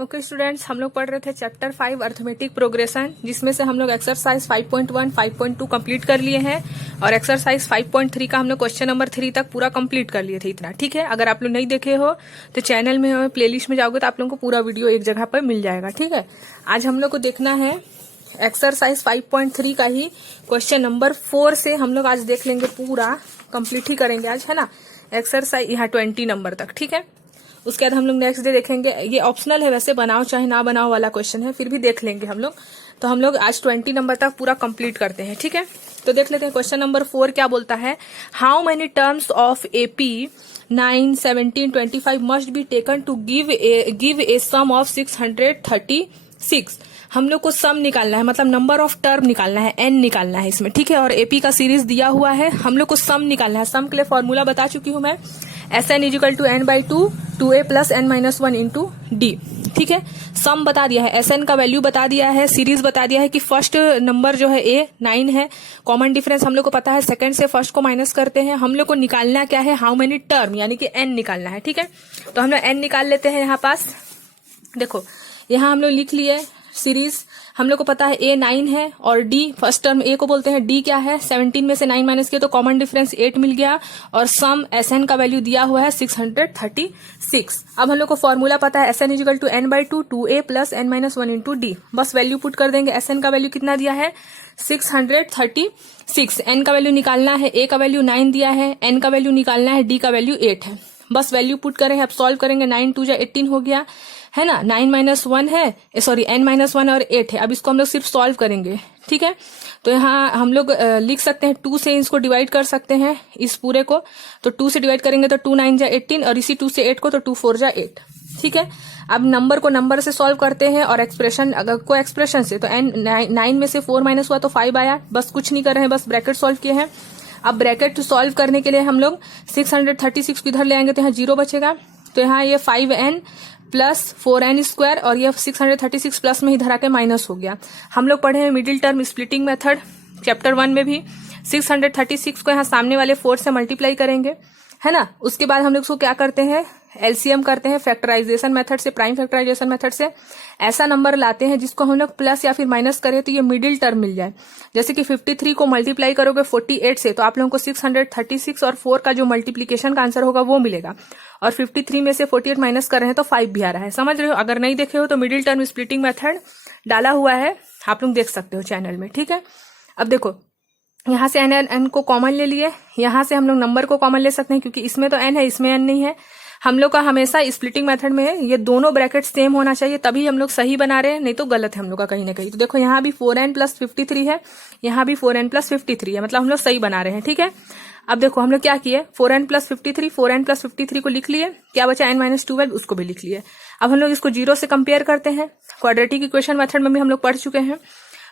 Okay students, हम लोग पढ़ रहे थे चैप्टर 5 अर्थमेटिक प्रोग्रेशन, जिसमें से हम लोग एक्सरसाइज 5.1, 5.2 कंप्लीट कर लिए हैं और एक्सरसाइज 5.3 का हम लोग क्वेश्चन नंबर 3 तक पूरा कंप्लीट कर लिए थे। इतना ठीक है। अगर आप लोग नहीं देखे हो तो चैनल में प्लेलिस्ट में जाओगे तो आप लोगों को पूरा वीडियो एक जगह पर मिल जाएगा। ठीक है। आज हम लोग को देखना है एक्सरसाइज 5.3 का ही क्वेश्चन नंबर 4 से हम लोग आज देख लेंगे, पूरा कंप्लीट ही करेंगे आज, है ना। एक्सरसाइज यहाँ 20 नंबर तक। ठीक है। उसके बाद हम लोग नेक्स्ट डे देखेंगे। ये ऑप्शनल है, वैसे बनाओ चाहे ना बनाओ वाला क्वेश्चन है, फिर भी देख लेंगे हम लोग। तो हम लोग आज 20 नंबर तक पूरा कंप्लीट करते हैं। ठीक है। तो देख लेते हैं क्वेश्चन नंबर 4 क्या बोलता है। How many terms of AP 9, 17, 25 must be taken to give a sum of 636। हम लोग को सम निकालना है, मतलब नंबर ऑफ टर्म निकालना है, एन निकालना है इसमें। ठीक है। और एपी का सीरीज दिया हुआ है, हम लोग को सम निकालना है। सम के लिए फॉर्मूला बता चुकी हूं मैं, Sn equal to n by 2a plus n minus 1 into d. ठीक है। सम बता दिया है, Sn का वैल्यू बता दिया है, सीरीज बता दिया है कि फर्स्ट नंबर जो है a 9 है, कॉमन डिफरेंस हम लोग को पता है, सेकंड से फर्स्ट को माइनस करते हैं। हम लोग को निकालना क्या है, हाउ मेनी टर्म, यानी कि n निकालना है। ठीक है। तो हम लोग n निकाल लेते हैं। यहाँ पास देखो, यहाँ हम लोग लिख लिए सीरीज। हम लोग को पता है a 9 है और d फर्स्ट टर्म a को बोलते हैं, d क्या है 17 में से 9 माइनस किया तो कॉमन डिफरेंस 8 मिल गया, और सम Sn का वैल्यू दिया हुआ है 636। अब हम लोग को फॉर्मूला पता है, Sn equal to n by 2a plus n minus 1 into d. बस वैल्यू पुट कर देंगे। Sn का वैल्यू कितना दिया है 636। n का वैल्यू निकालना है, a का वैल्यू 9 दिया है, n का वैल्यू निकालना है, d का वैल्यू 8 है। बस वैल्यू पुट करेंगे। अब सॉल्व करेंगे, 9 2 18 हो गया, है ना। 9 माइनस 1 है, सॉरी n माइनस 1 और 8 है। अब इसको हम लोग सिर्फ सॉल्व करेंगे। ठीक है। तो यहाँ हम लोग लिख सकते हैं 2 से इसको डिवाइड कर सकते हैं, इस पूरे को। तो 2 से डिवाइड करेंगे तो 2 9 जा 18, और इसी 2 से 8 को तो 2 4 जा 8। ठीक है। अब नंबर को नंबर से सॉल्व करते हैं, और एक्सप्रेशन अगर को एक्सप्रेशन से, तो n 9 में से 4 माइनस हुआ तो 5 आया। बस कुछ नहीं कर रहे हैं, बस ब्रैकेट सॉल्व किए हैं। अब ब्रैकेट सॉल्व करने के लिए हम लोग 636 को इधर ले आएंगे तो यहाँ 0 बचेगा। तो यहाँ ये 5n प्लस 4n स्क्वायर, और ये 636 प्लस में इधर आके माइनस हो गया। हम लोग पढ़े हैं middle term splitting method chapter 1 में भी। 636 को यहाँ सामने वाले 4 से मल्टीप्लाई करेंगे, है ना। उसके बाद हम लोग इसको क्या करते हैं, एलसीएम करते हैं फैक्टराइजेशन मेथड से, प्राइम फैक्टराइजेशन मेथड से। ऐसा नंबर लाते हैं जिसको हम लोग प्लस या फिर माइनस करें तो ये मिडिल टर्म मिल जाए। जैसे कि 53 को मल्टीप्लाई करोगे 48 से तो आप लोगों को 636 और 4 का जो मल्टीप्लीकेशन का आंसर होगा वो मिलेगा, और 53 में से 48 माइनस कर रहे हैं तो 5 भी आ रहा है। समझ रहे हो। अगर नहीं देखे हो तो मिडिल टर्म स्प्लिटिंग मेथड डाला हुआ है, आप लोग देख सकते हो चैनल में। ठीक है। अब देखो, यहाँ से n को कॉमन ले लिए, यहाँ से हम लोग नंबर को कॉमन ले सकते हैं, क्योंकि इसमें तो n है, इसमें n नहीं है। हम लोग का हमेशा स्प्लिटिंग मेथड में ये दोनों ब्रैकेट सेम होना चाहिए, तभी हम लोग सही बना रहे हैं, नहीं तो गलत है हम लोग का कहीं ना कहीं। तो देखो, यहाँ भी 4n प्लस 53 है, यहाँ भी 4n प्लस 53 है, मतलब हम लोग सही बना रहे हैं। ठीक है। अब देखो हम लोग क्या किए, 4n प्लस 53, 4n प्लस 53 को लिख लिए, क्या बचा n माइनस 12, उसको भी लिख लिए। अब हम लोग इसको 0 से कंपेयर करते हैं। क्वाड्रेटिक इक्वेशन मेथड में भी हम लोग पढ़ चुके हैं।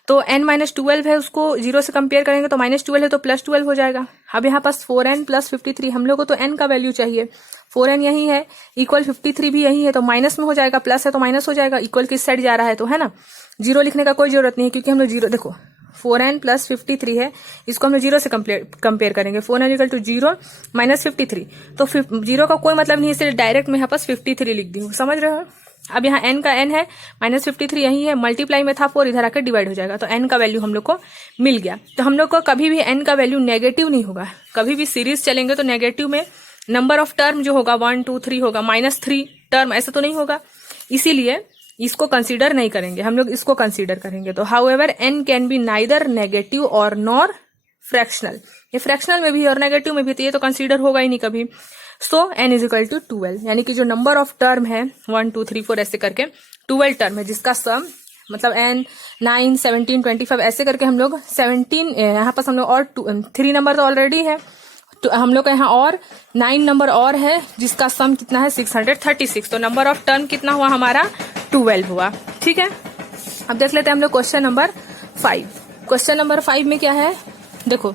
तो n माइनस 12 है, उसको 0 से कंपेयर करेंगे तो माइनस 12 है तो प्लस 12 हो जाएगा। अब यहाँ पास 4n प्लस 53, हम लोग को तो n का वैल्यू चाहिए, 4n यही है, इक्वल 53 भी यही है, तो माइनस में हो जाएगा, प्लस है तो माइनस हो जाएगा, इक्वल किस साइड जा रहा है, तो है ना। 0 लिखने का कोई जरूरत नहीं है, क्योंकि हम लोग 0, देखो 4n प्लस 53 है, इसको हम लोग 0 से कंपेयर करेंगे। 4n इक्वल टू 0 माइनस 53, तो 0 का कोई मतलब नहीं है, इसलिए डायरेक्ट में यहाँ पास 53 लिख दी हूँ। समझ रहे हो। अब यहाँ n का n है, माइनस 53 यही है, मल्टीप्लाई में था 4, इधर आकर डिवाइड हो जाएगा, तो n का वैल्यू हम लोग को मिल गया। तो हम लोग को कभी भी n का वैल्यू नेगेटिव नहीं होगा। कभी भी सीरीज चलेंगे तो नेगेटिव में नंबर ऑफ टर्म जो होगा 1 2 3 होगा, -3 टर्म ऐसा तो नहीं होगा, इसीलिए इसको कंसीडर नहीं करेंगे हम लोग, इसको कंसीडर करेंगे। तो however n can be neither negative और नॉर फ्रैक्शनल, ये फ्रैक्शनल में भी और नेगेटिव में भी, तो ये तो कंसीडर होगा ही नहीं कभी। सो n इज इक्वल टू 12, यानी कि जो नंबर ऑफ टर्म है 1 2 3 4 ऐसे करके 12 टर्म है, जिसका सम मतलब n 9 17 25 ऐसे करके हम लोग 17, यहाँ पास हम लोग और 3 नंबर तो ऑलरेडी है, तो हम लोग का यहाँ और 9 नंबर और है, जिसका सम कितना है 636। तो नंबर ऑफ टर्म कितना हुआ हमारा 12 हुआ। ठीक है। अब देख लेते हैं हम लोग क्वेश्चन नंबर 5। क्वेश्चन नंबर 5 में क्या है, देखो,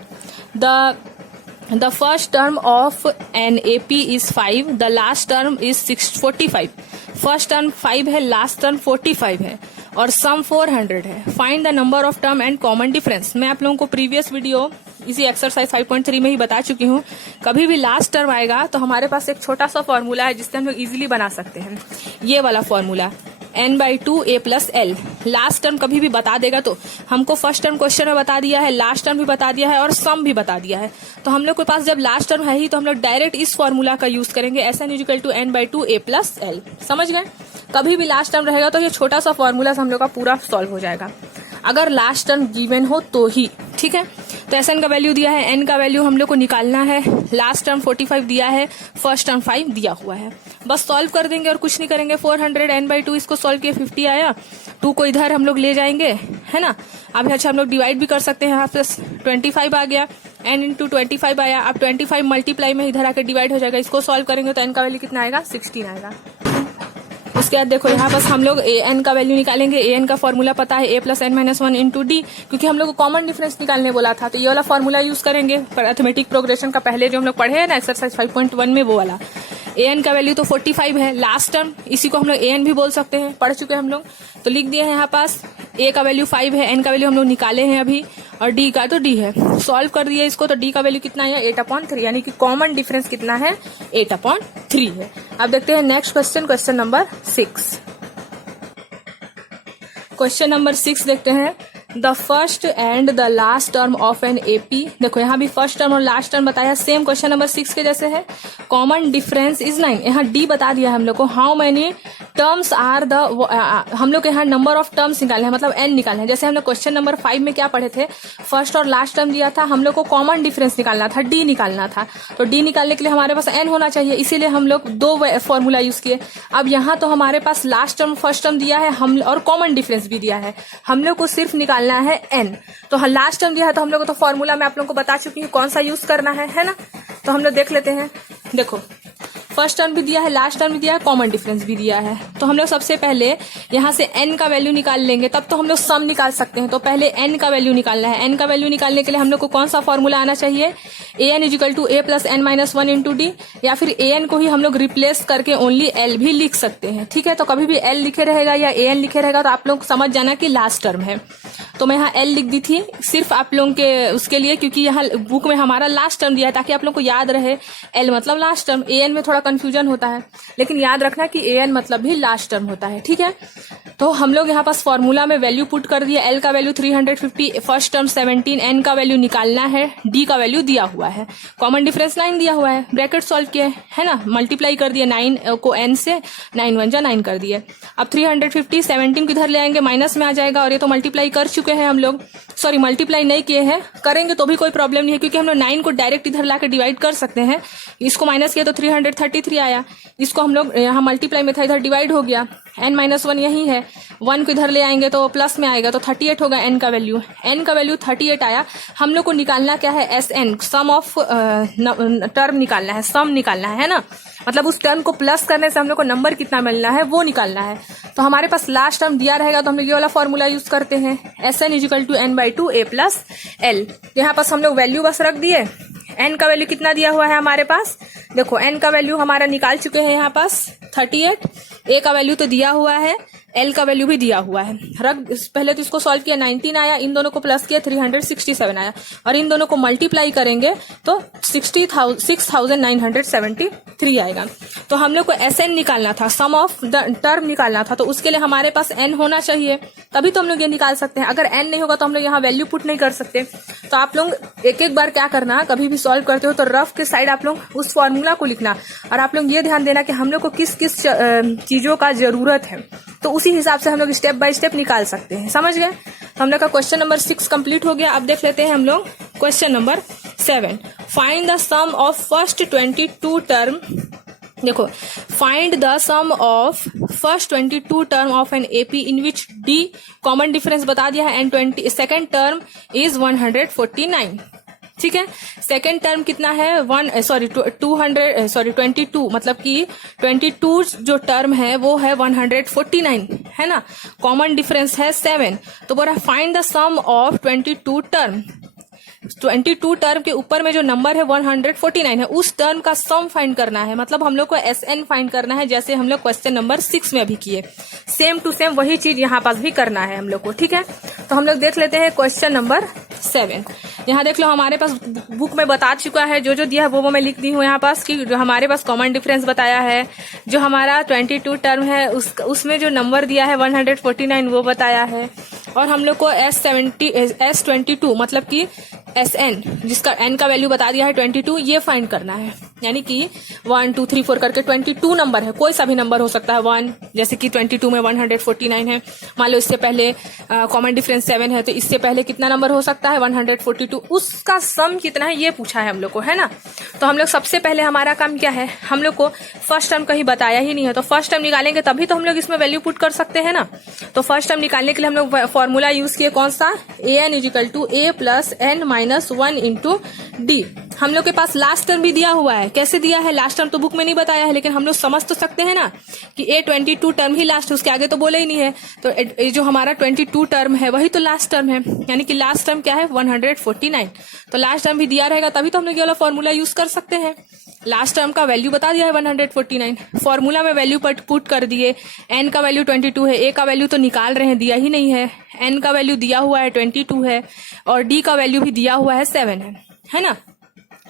the first term of an AP is 5, the last term is 45। First term 5 है, लास्ट टर्म 45 है, और सम 400 है। Find the number of term and common difference. मैं आप लोगों को प्रीवियस वीडियो इसी एक्सरसाइज 5.3 में ही बता चुकी हूँ। कभी भी लास्ट टर्म आएगा तो हमारे पास एक छोटा सा फॉर्मूला है जिससे हम लोग इजीली बना सकते हैं, ये वाला formula. n/2 a plus L. Last term कभी भी बता देगा, तो हमको फर्स्ट टर्म क्वेश्चन में बता दिया है, लास्ट टर्म भी बता दिया है और सम भी बता दिया है। तो हम लोग के पास जब लास्ट टर्म है ही तो हम लोग डायरेक्ट इस फॉर्मूला का यूज करेंगे, Sn = n/2 a plus L. समझ गए? कभी भी लास्ट टर्म रहेगा तो ये छोटा सा फॉर्मूला से हम लोग का पूरा सॉल्व हो जाएगा, अगर लास्ट टर्म गिवन हो तो ही। ठीक है, तो Sn का वैल्यू दिया है, n का वैल्यू हम लोग को निकालना है, लास्ट टर्म 45 दिया है, फर्स्ट टर्म 5 दिया हुआ है। बस सॉल्व कर देंगे और कुछ नहीं करेंगे। 400 n/2 इसको सॉल्व किए 50 आया, 2 को इधर हम लोग ले जाएंगे, है ना। अब अच्छा हम लोग डिवाइड भी कर सकते हैं, यहाँ प्लस 25 आ गया, n × 25 आया। अब 25 मल्टीप्लाई में इधर आकर डिवाइड हो जाएगा, इसको सॉल्व करेंगे तो n का वैल्यू कितना आएगा, 16 आएगा। उसके बाद देखो यहाँ बस हम लोग an का वैल्यू निकालेंगे। an का फॉर्मूला पता है, a + n - 1 × d, क्योंकि हम लोग को कॉमन डिफरेंस निकालने बोला था, तो ये वाला फॉर्मूला यूज करेंगे। अरिथमेटिक प्रोग्रेशन का पहले जो हम लोग पढ़े हैं ना एक्सरसाइज 5.1 में, वो वाला। an का वैल्यू तो 45 है, लास्ट टर्म, इसी को हम लोग an भी बोल सकते हैं, पढ़ चुके हैं हम लोग। तो लिख दिए हैं यहाँ पास, a का वैल्यू 5 है, n का वैल्यू हम लोग निकाले हैं अभी, और d का तो d है। सॉल्व कर दिए इसको, तो d का वैल्यू कितना है, 8/3, यानी कि कॉमन डिफरेंस कितना है, 8/3 है। अब देखते हैं next question, question number 6। Question number 6 देखते हैं। The first and the last term of an AP. देखो यहाँ भी फर्स्ट टर्म और लास्ट टर्म बताया, सेम क्वेश्चन नंबर 6 के जैसे है। Common difference is 9। यहाँ डी बता दिया है हम लोग को। How many terms are the, हम लोग यहाँ नंबर ऑफ टर्म्स निकालने हैं, मतलब एन निकालना है। जैसे हम लोग क्वेश्चन नंबर 5 में क्या पढ़े थे, फर्स्ट और लास्ट टर्म दिया था, हम लोग को कॉमन डिफरेंस निकालना था, डी निकालना था। तो डी निकालने के लिए हमारे पास एन होना चाहिए, इसीलिए हम लोग 2 फॉर्मूला यूज किए। अब यहाँ तो हमारे पास लास्ट टर्म फर्स्ट टर्म दिया है हम, और कॉमन डिफरेंस भी दिया है, हम लोग को सिर्फ निकालना है एन। तो लास्ट टर्म दिया है तो हम लोग को तो फॉर्मूला में आप लोगों को बता चुकी हूँ कौन सा यूज करना है ना। तो हम लोग देख लेते हैं। देखो फर्स्ट टर्म भी दिया है, लास्ट टर्म भी दिया है, कॉमन डिफरेंस भी दिया है। तो हम लोग सबसे पहले यहाँ से n का वैल्यू निकाल लेंगे, तब तो हम लोग सम निकाल सकते हैं। तो पहले n का वैल्यू निकालना है। n का वैल्यू निकालने के लिए हम लोग को कौन सा फॉर्मूला आना चाहिए, an = a + n - 1 × d, या फिर an को ही हम लोग रिप्लेस करके ओनली l भी लिख सकते हैं। ठीक है, तो कभी भी l लिखे रहेगा या an लिखे रहेगा तो आप लोग समझ जाना कि लास्ट टर्म है। तो मैं यहाँ l लिख दी थी सिर्फ आप लोगों के उसके लिए, क्योंकि यहाँ बुक में हमारा लास्ट टर्म दिया है, ताकि आप लोग को याद रहे l मतलब लास्ट टर्म। an में थोड़ा कंफ्यूजन होता है, लेकिन याद रखना कि an मतलब भी लास्ट टर्म होता है। ठीक है, तो हम लोग यहाँ पास फॉर्मूला में वैल्यू पुट कर दिया। l का वैल्यू 350, फर्स्ट टर्म 17, n का वैल्यू निकालना है, d का वैल्यू दिया हुआ है, कॉमन डिफरेंस 9 दिया हुआ है, ब्रैकेट सॉल्व किए है ना, मल्टीप्लाई कर दिए 9 को n से, 9 × 1 = 9 कर दिए। अब 350 17 किधर ले आएंगे, माइनस में आ जाएगा, और ये तो मल्टीप्लाई कर चुके हैं हम लोग, सॉरी मल्टीप्लाई नहीं किए हैं, करेंगे तो भी कोई प्रॉब्लम नहीं है, क्योंकि हम लोग 9 को डायरेक्ट इधर लाकर डिवाइड कर सकते हैं। इसको माइनस किया तो 333 आया, इसको हम लोग यहाँ मल्टीप्लाई में था, इधर डिवाइड हो गया, n - 1 यही है, 1 को इधर ले आएंगे तो प्लस में आएगा, तो 38 होगा n का वैल्यू। n का वैल्यू 38 आया। हम लोग को निकालना क्या है, Sn, सम ऑफ टर्म निकालना है, सम निकालना है ना, मतलब उस टर्म को प्लस करने से हम लोग को नंबर कितना मिलना है वो निकालना है। तो हमारे पास लास्ट टर्म दिया रहेगा तो हम लोग ये वाला फॉर्मूला यूज करते हैं, Sn = n/2 a + l। यहाँ पास हम लोग वैल्यू बस रख दिए। n का वैल्यू कितना दिया हुआ है हमारे पास, देखो n का वैल्यू हमारा निकाल चुके हैं यहाँ पास 38, a का वैल्यू तो दिया हुआ है, l का वैल्यू भी दिया हुआ है। रख पहले तो इसको सॉल्व किया, 19 आया, इन दोनों को प्लस किया 367 आया, और इन दोनों को मल्टीप्लाई करेंगे तो 6973 आएगा। तो हम लोग को Sn निकालना था, सम ऑफ द टर्म निकालना था, तो उसके लिए हमारे पास n होना चाहिए, तभी तो हम लोग ये निकाल सकते हैं। अगर n नहीं होगा तो हम लोग यहाँ वैल्यू पुट नहीं कर सकते। तो आप लोग एक बार क्या करना, कभी भी सॉल्व करते हो तो रफ के साइड आप लोग उस फॉर्मूला को लिखना, और आप लोग ये ध्यान देना कि हम लोग को किस किस चीजों का जरूरत है, तो उसी हिसाब से हम लोग स्टेप बाय स्टेप निकाल सकते हैं। समझ गए? तो हम लोग का क्वेश्चन नंबर 6 कंप्लीट हो गया। अब देख लेते हैं हम लोग question number 7। Find the sum of first 22 term. देखो, find the sum of first 22 term of an AP in which d common difference बता दिया है, एंड सेकेंड टर्म इज 149। ठीक है, सेकेंड टर्म कितना है 22, मतलब कि 22 जो टर्म है वो है 149 है ना, कॉमन डिफरेंस है 7। तो बोला find the sum of 22 term. 22 term के ऊपर में जो नंबर है 149 है, उस टर्म का सम फाइंड करना है, मतलब हम लोग को Sn फाइंड करना है, जैसे हम लोग क्वेश्चन नंबर 6 में अभी किए, सेम टू सेम वही चीज यहाँ पास भी करना है हम लोग को। ठीक है, तो हम लोग देख लेते हैं क्वेश्चन नंबर 7। यहाँ देख लो हमारे पास बुक में बता चुका है, जो जो दिया है वो मैं लिख दी हूँ यहाँ पास कि हमारे पास कॉमन डिफरेंस बताया है। जो हमारा 22 टर्म है उसमें जो नंबर दिया है 149 वो बताया है। और हम लोग को S22 मतलब कि SN जिसका n का वैल्यू बता दिया है 22, ये फाइंड करना है। यानी कि 1 2 3 4 करके 22 नंबर है, कोई सा भी नंबर हो सकता है 1, जैसे कि 22 में 149 है। मान लो इससे पहले कॉमन डिफरेंस 7 है, तो इससे पहले कितना नंबर हो सकता है 142, उसका सम कितना है ये पूछा है हम लोग को, है ना। तो हम लोग सबसे पहले हमारा काम क्या है, हम लोग को फर्स्ट टर्म कहीं बताया ही नहीं है, तो फर्स्ट टर्म निकालेंगे तभी तो हम लोग इसमें वैल्यू पुट कर सकते हैं ना। तो फर्स्ट टर्म निकालने के लिए हम लोग फॉर्मूला यूज किए, कौन सा, an = a + n - 1 × d। हम लोग के पास लास्ट टर्म भी दिया हुआ है, कैसे दिया है, लास्ट टर्म तो बुक में नहीं बताया है, लेकिन हम लोग समझ तो सकते हैं ना कि A22 टर्म ही लास्ट है, उसके आगे तो बोले ही नहीं है। तो जो हमारा 22 टर्म है वही तो लास्ट टर्म है, यानी कि लास्ट टर्म क्या है 149। तो लास्ट टर्म भी दिया रहेगा तभी तो हम लोग ये वाला फॉर्मूला यूज कर सकते हैं। लास्ट टर्म का वैल्यू बता दिया है 149, फॉर्मूला में वैल्यू पुट कर दिए। n का वैल्यू 22 है, a का वैल्यू तो निकाल रहे हैं, दिया ही नहीं है। n का वैल्यू दिया हुआ है 22 है, और d का वैल्यू भी दिया हुआ है 7 है ना।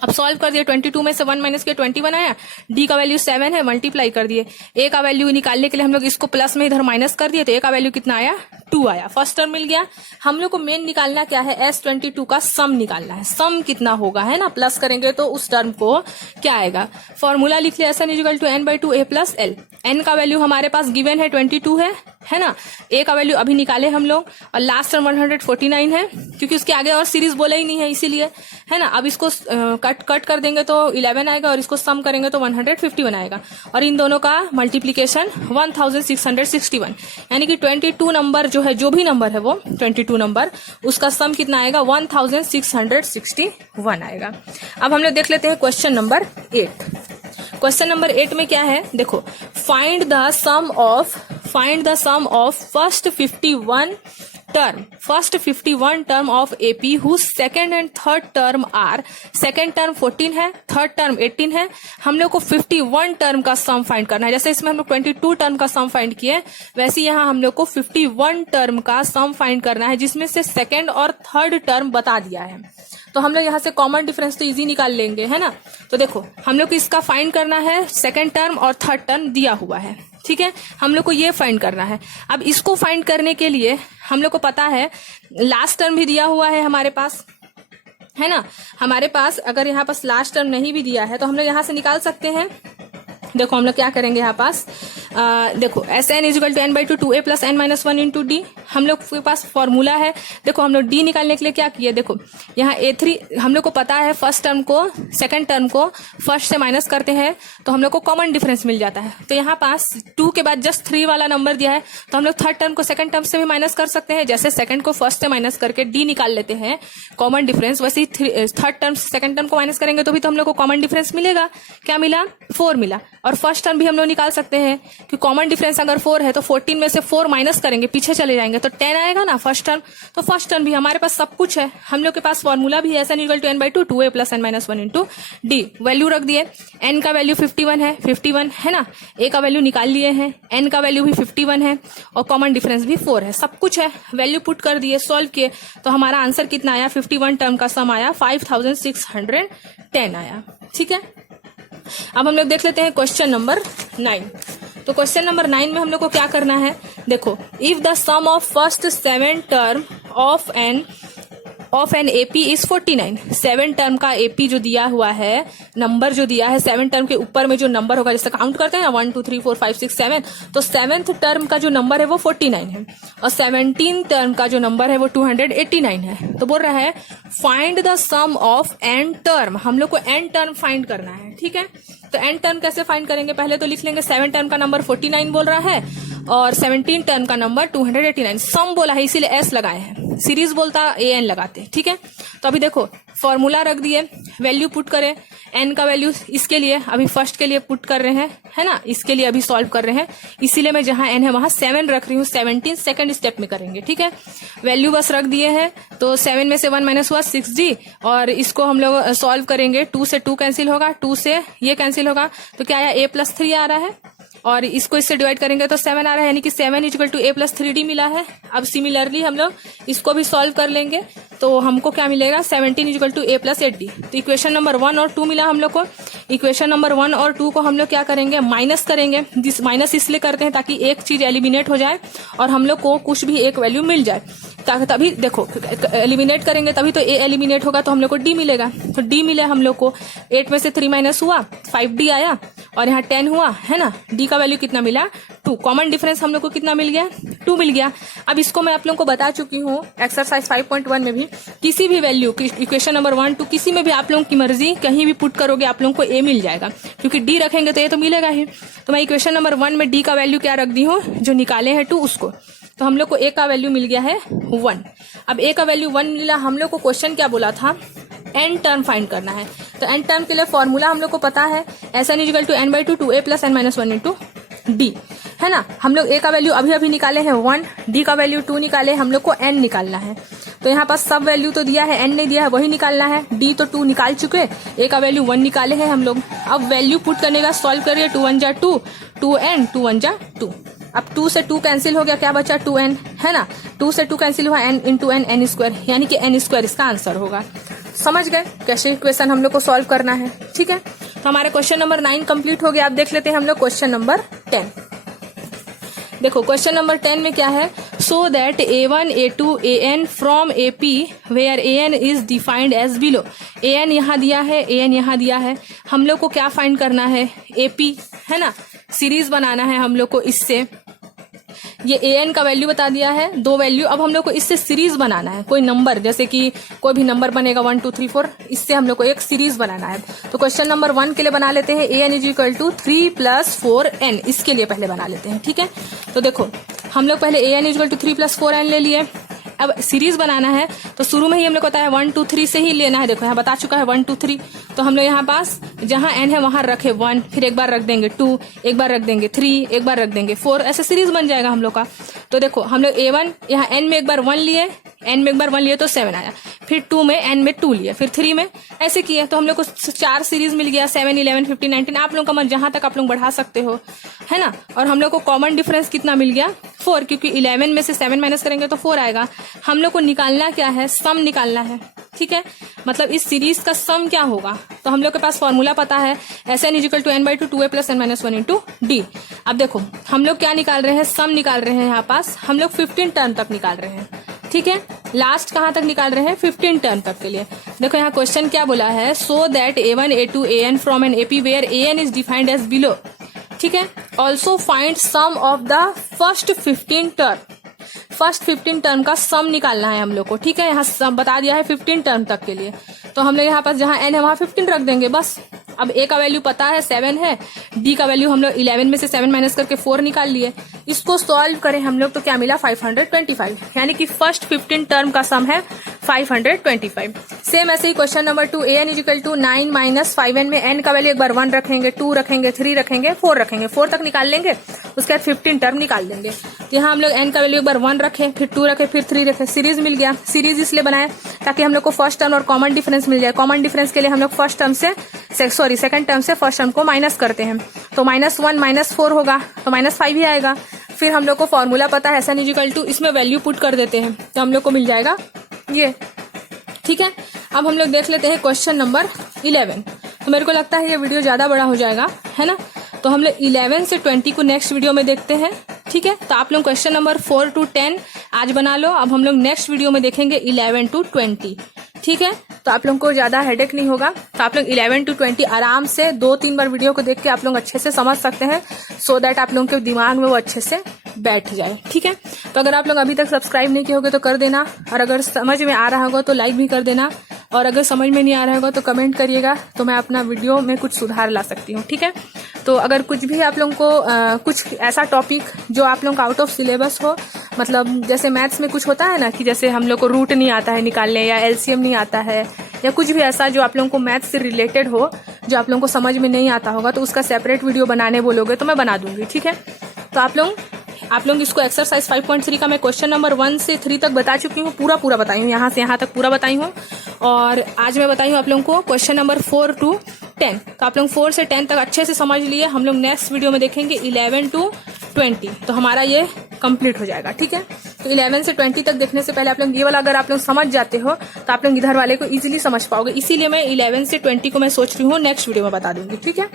अब सॉल्व कर दिए, 22 में से 1 माइनस के 21 आया, d का वैल्यू 7 है, मल्टीप्लाई कर दिए। a का वैल्यू निकालने के लिए हम लोग इसको प्लस में इधर माइनस कर दिए, तो a का वैल्यू कितना आया 2 आया, फर्स्ट टर्म मिल गया। हम लोग को मेन निकालना क्या है, S22 का सम निकालना है, सम कितना होगा, है ना। प्लस करेंगे तो उस टर्म को क्या आएगा, फॉर्मूला लिख लिया, SN = n/2 a + l। n का वैल्यू हमारे पास गिवन है 22 है ना। a का वैल्यू अभी निकाले हम लोग, और लास्ट टर्म 149 है, क्योंकि उसके आगे और सीरीज बोला ही नहीं है इसीलिए, है ना। अब इसको कट कर देंगे तो 11 आएगा, और इसको सम करेंगे तो 151 आएगा, और इन दोनों का मल्टीप्लीकेशन 1661, यानी कि 22 नंबर जो है, जो भी नंबर है वो 22 नंबर, उसका सम कितना आएगा 1661 आएगा। अब हम लोग देख लेते हैं क्वेश्चन नंबर 8। क्वेश्चन नंबर 8 में क्या है, देखो, find the sum of first 51 term of AP whose second and third term are, second term 14 है, थर्ड टर्म 18 है। हम लोग को 51 टर्म का सम फाइंड करना है। जैसे इसमें हम लोग 22 टर्म का सम फाइंड किए, वैसे यहाँ हम लोग को 51 टर्म का सम फाइंड करना है, जिसमें से सेकेंड और थर्ड टर्म बता दिया है। तो हम लोग यहाँ से कॉमन डिफरेंस तो इजी निकाल लेंगे, है ना। तो देखो हम लोग को इसका फाइंड करना है, सेकेंड टर्म और थर्ड टर्म दिया हुआ है, ठीक है, हम लोग को ये फाइंड करना है। अब इसको फाइंड करने के लिए हम लोग को पता है लास्ट टर्म भी दिया हुआ है हमारे पास, है ना। हमारे पास अगर यहाँ पास लास्ट टर्म नहीं भी दिया है तो हम लोग यहाँ से निकाल सकते हैं। देखो हम लोग क्या करेंगे यहाँ पास, देखो SN = n/2 2a + n - 1 × d। हम लोग के पास फॉर्मूला है, देखो हम लोग d निकालने के लिए क्या किए, देखो यहाँ A3 हम लोग को पता है, फर्स्ट टर्म को सेकंड टर्म को फर्स्ट से माइनस करते हैं तो हम लोग को कॉमन डिफरेंस मिल जाता है। तो यहाँ पास 2 के बाद जस्ट 3 वाला नंबर दिया है, तो हम लोग थर्ड टर्म को सेकंड टर्म से भी माइनस कर सकते हैं। जैसे सेकंड को फर्स्ट से माइनस करके d निकाल लेते हैं कॉमन डिफरेंस, वैसे ही थर्ड टर्म से सेकंड टर्म को माइनस करेंगे तो भी तो हम लोग को कॉमन डिफरेंस मिलेगा। क्या मिला, 4 मिला। और फर्स्ट टर्म भी हम लोग निकाल सकते हैं कि कॉमन डिफरेंस अगर 4 है तो 14 में से 4 माइनस करेंगे, पीछे चले जाएंगे तो 10 आएगा ना फर्स्ट टर्म। तो फर्स्ट टर्म भी हमारे पास सब कुछ है, हम लोग के पास फॉर्मूला भी है, SN = n/2 2a + n - 1 × d। Value रख दिए, n का वैल्यू 51 है ना, a का वैल्यू निकाल लिए हैं, n का वैल्यू भी 51 है, और कॉमन डिफरेंस भी 4 है, सब कुछ है। वैल्यू पुट कर दिए, सॉल्व किए, तो हमारा आंसर कितना आया, 51 टर्म का सम आया 5610 आया, ठीक है। अब हम लोग देख लेते हैं क्वेश्चन नंबर 9। तो क्वेश्चन नंबर 9 में हम लोग को क्या करना है, देखो, if the sum of first 7 term of an AP is 49, 7 term का AP जो दिया हुआ है, नंबर जो दिया है 7 टर्म के ऊपर में जो नंबर होगा, जैसे काउंट करते हैं ना 1 2 3 4 5 6 7, तो 7th टर्म का जो नंबर है वो 49 है, और 17 टर्म का जो नंबर है वो 289 है। तो बोल रहा है find the sum of n term, हम लोग को n टर्म फाइंड करना है, ठीक है। तो n टर्म कैसे फाइंड करेंगे, पहले तो लिख लेंगे 7 टर्म का नंबर 49 बोल रहा है, और 17 टर्म का नंबर 289, सम बोला है इसीलिए S लगाए हैं, सीरीज बोलता AN लगाते, ठीक है। तो अभी देखो फॉर्मूला रख दिए, वैल्यू पुट करें, n का वैल्यू इसके लिए अभी फर्स्ट के लिए पुट कर रहे हैं, है ना, इसके लिए अभी सॉल्व कर रहे हैं, इसीलिए मैं जहां n है वहां 7 रख रही हूँ, 17 सेकंड स्टेप में करेंगे, ठीक है। वैल्यू बस रख दिए हैं, तो 7 में से 1 माइनस हुआ 6g, और इसको हम लोग सॉल्व करेंगे, 2 से 2 कैंसिल होगा, 2 से ये कैंसिल होगा, तो क्या आया, a + 3 आ रहा है, और इसको इससे डिवाइड करेंगे तो 7 आ रहा है, यानी कि 7 = a + 3d मिला है। अब सिमिलरली हम लोग इसको भी सॉल्व कर लेंगे, तो हमको क्या मिलेगा 17 equal to a plus 8d। तो इक्वेशन नंबर 1 और 2 मिला हम लोग को। इक्वेशन नंबर 1 और 2 को हम लोग क्या करेंगे, माइनस करेंगे। माइनस इसलिए करते हैं ताकि एक चीज एलिमिनेट हो जाए और हम लोग को कुछ भी एक वैल्यू मिल जाए। तभी देखो एलिमिनेट करेंगे तभी तो a एलिमिनेट होगा, तो हम लोग को d मिलेगा। तो d मिले हम लोग को, 8 में से 3 माइनस हुआ 5d आया और यहाँ 10 हुआ, है ना। d का वैल्यू कितना मिला 2। कॉमन डिफरेंस हम लोग को कितना मिल गया 2 मिल गया। अब इसको मैं आप लोगों को बता चुकी हूँ एक्सरसाइज 5.1 में भी, किसी भी वैल्यू इक्वेशन नंबर 1 2 किसी में भी आप लोगों की मर्जी कहीं भी पुट करोगे आप लोगों को a मिल जाएगा, क्योंकि d रखेंगे तो a तो मिलेगा ही। तो मैं इक्वेशन नंबर 1 में d का वैल्यू क्या रख दी हूँ, जो निकाले हैं 2 उसको। तो हम लोग को a का वैल्यू मिल गया है 1। अब a का वैल्यू 1 मिला, हम लोग को क्वेश्चन क्या बोला था, n टर्म फाइंड करना है। तो n टर्म के लिए फॉर्मूला हम लोग को पता है, SN equal to n/2 2a plus n - 1 into d, है ना। हम लोग a का वैल्यू अभी अभी निकाले हैं 1, d का वैल्यू 2 निकाले, हम लोग को n निकालना है। तो यहाँ पास सब वैल्यू तो दिया है, n नहीं दिया है, वही निकालना है। d तो 2 निकाल चुके, a का वैल्यू 1 निकाले हैं हम लोग। अब वैल्यू पुट करने का सॉल्व करिए, 2 1 जा 2, 2n 2 1 जा 2। अब 2 से 2 कैंसिल हो गया, क्या बचा 2n, है ना। 2 से 2 कैंसिल हुआ, n into n n square, यानी कि n स्क्वायर इसका आंसर होगा। समझ गए कैसे इक्वेशन हम लोग को सॉल्व करना है, ठीक है। तो हमारे क्वेश्चन नंबर 9 कंप्लीट हो गया। अब देख लेते हैं हम लोग क्वेश्चन नंबर 10। देखो क्वेश्चन नंबर 10 में क्या है, so that a1 a2 an from ap where an is defined as below. an यहाँ दिया है, an यहाँ दिया है, हम लोग को क्या फाइंड करना है ap, है ना। सीरीज बनाना है हम लोग को इससे, ये an का वैल्यू बता दिया है 2 वैल्यू। अब हम लोग को इससे सीरीज बनाना है, कोई नंबर, जैसे कि कोई भी नंबर बनेगा 1 2 3 4, इससे हम लोग को एक सीरीज बनाना है। तो क्वेश्चन नंबर 1 के लिए बना लेते हैं an is equal to 3 + 4n, इसके लिए पहले बना लेते हैं, ठीक है। तो देखो हम लोग पहले an is equal to 3 + 4n ले लिए। अब सीरीज बनाना है तो शुरू में ही हम लोग को पता है 1 2 3 से ही लेना है। देखो यहाँ बता चुका है 1 2 3, तो हम लोग यहाँ पास जहाँ n है वहां रखे 1, फिर एक बार रख देंगे 2, एक बार रख देंगे 3, एक बार रख देंगे 4, ऐसे सीरीज बन जाएगा हम लोग का। तो देखो हम लोग a1 यहाँ n में एक बार 1 लिए, n में एक बार 1 लिए तो 7 आया, फिर 2 में n में 2 लिए, फिर 3 में ऐसे किए, तो हम लोग को 4 सीरीज मिल गया, 7 11 15 19। आप लोग का मन जहां तक आप लोग बढ़ा सकते हो, है ना। और हम लोग को कॉमन डिफरेंस कितना मिल गया 4, क्योंकि 11 में से 7 माइनस करेंगे तो 4 आएगा। हम लोग को निकालना क्या है, सम निकालना है, ठीक है। मतलब इस सीरीज का सम क्या होगा, तो हम लोग के पास फॉर्मूला पता है, SN equal to n/2 2a plus n - 1 into d। अब देखो हम लोग क्या निकाल रहे हैं, सम निकाल रहे हैं। यहाँ पास हम लोग 15 टर्म तक निकाल रहे हैं, ठीक है। लास्ट कहाँ तक निकाल रहे हैं 15 टर्म तक के लिए। देखो यहाँ क्वेश्चन क्या बोला है, so that a1 a2 an from an ap where an is defined as below, ठीक है। Also find sum of the first 15 term. First 15 term का सम निकालना है हम लोग को, ठीक है। यहाँ सम बता दिया है 15 टर्म तक के लिए, तो हम लोग यहाँ पास जहाँ n है वहां 15 रख देंगे बस। अब a का वैल्यू पता है 7 है, d का वैल्यू हम लोग 11 में से 7 माइनस करके 4 निकाल लिए। इसको सॉल्व करें हम लोग तो क्या मिला 525, यानी कि फर्स्ट 15 टर्म का सम है 525। सेम ऐसे ही question number 2, an is equal to 9 - 5n में n का वैल्यू एक बार 1 रखेंगे, 2 रखेंगे, 3 रखेंगे, 4 रखेंगे, 4 तक निकाल लेंगे, उसके बाद 15 टर्म निकाल देंगे। तो यहाँ हम लोग n का वैल्यू एक बार 1 रखे, फिर 2 रखे, फिर 3 रखे, सीरीज मिल गया। सीरीज इसलिए बनाए ताकि हम लोग को फर्स्ट टर्म और कॉमन डिफरेंस मिल जाए। कॉमन डिफरेंस के लिए हम लोग फर्स्ट टर्म से सेकंड टर्म से फर्स्ट टर्म को माइनस करते हैं, तो -1 - 4 होगा, तो -5 ही आएगा। फिर हम लोग को फॉर्मूला पता है SN इक्वल टू, इसमें वैल्यू पुट कर देते हैं तो हम लोग को मिल जाएगा ये, ठीक है। अब हम लोग देख लेते हैं क्वेश्चन नंबर 11। तो मेरे को लगता है ये वीडियो ज्यादा बड़ा हो जाएगा, है ना। तो हम लोग 11 से 20 को नेक्स्ट वीडियो में देखते हैं, ठीक है। तो आप लोग क्वेश्चन नंबर 4 to 10 आज बना लो। अब हम लोग नेक्स्ट वीडियो में देखेंगे 11 to 20, ठीक है। तो आप लोग को ज्यादा हेडेक नहीं होगा। तो आप लोग 11 to 20 आराम से 2-3 बार वीडियो को देख के आप लोग अच्छे से समझ सकते हैं, सो दैट आप लोगों के दिमाग में वो अच्छे से बैठ जाए, ठीक है। तो अगर आप लोग अभी तक सब्सक्राइब नहीं किए होगे तो कर देना, और अगर समझ में आ रहा होगा तो लाइक भी कर देना, और अगर समझ में नहीं आ रहा होगा तो कमेंट करिएगा, तो मैं अपना वीडियो में कुछ सुधार ला सकती हूँ, ठीक है। तो अगर कुछ भी आप लोगों को कुछ ऐसा टॉपिक जो आप लोगों का आउट ऑफ सिलेबस हो, मतलब जैसे मैथ्स में कुछ होता है ना कि जैसे हम लोग को रूट नहीं आता है निकालने, या एलसीएम नहीं आता है, या कुछ भी ऐसा जो आप लोगों को मैथ्स से रिलेटेड हो, जो आप लोगों को समझ में नहीं आता होगा, तो उसका सेपरेट वीडियो बनाने बोलोगे तो मैं बना दूंगी, ठीक है। तो आप लोग इसको एक्सरसाइज 5.3 का मैं क्वेश्चन नंबर 1 से 3 तक बता चुकी हूँ, पूरा बताई हूँ, यहाँ से यहाँ तक पूरा बताई हूँ। और आज मैं बताई हूँ आप लोगों को क्वेश्चन नंबर 4 to 10। तो आप लोग 4 से 10 तक अच्छे से समझ लिए। हम लोग नेक्स्ट वीडियो में देखेंगे 11 to 20, तो हमारा ये कंप्लीट हो जाएगा, ठीक है। तो 11 से 20 तक देखने से पहले आप लोग ये वाला अगर आप लोग समझ जाते हो तो आप लोग इधर वाले को इजीली समझ पाओगे। इसीलिए मैं 11 से 20 को मैं सोच रही हूँ नेक्स्ट वीडियो में बता दूंगी, ठीक है।